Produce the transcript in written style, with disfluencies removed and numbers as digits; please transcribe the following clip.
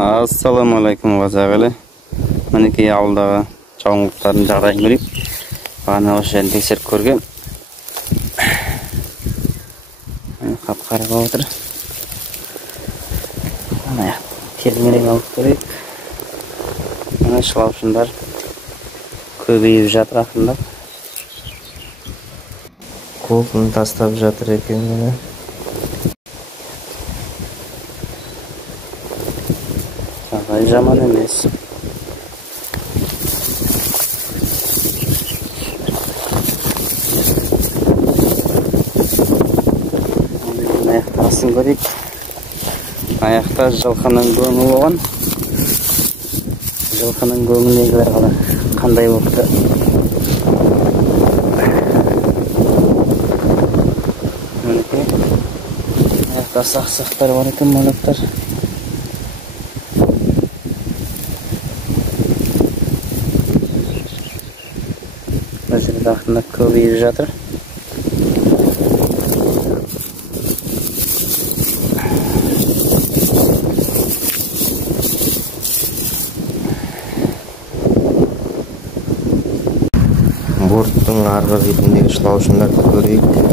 Assalamualaikum қазақ. Мінекей ауылдағы жауынлықтардың жағдайын көрейік. Бағана осы жерін тексеріп көрген. Қап-қара болып отыр. Тереңірек алып көрейік. Мына шылаушындар көбейіп жатыр ақырындап. Қолын тастап жатыр екен мені. Жағдай жаман емес. Аяқтасын көрейік. Аяқта жылқының көңі болған. Жылқының көңілдегілер қандай болыпты. Аяқта сақ-сақтар бар екен, малактар. Мәселе ақырындап көбейіп жатыр. Борттың арғы бетіндегі шылаушындарды көрейік.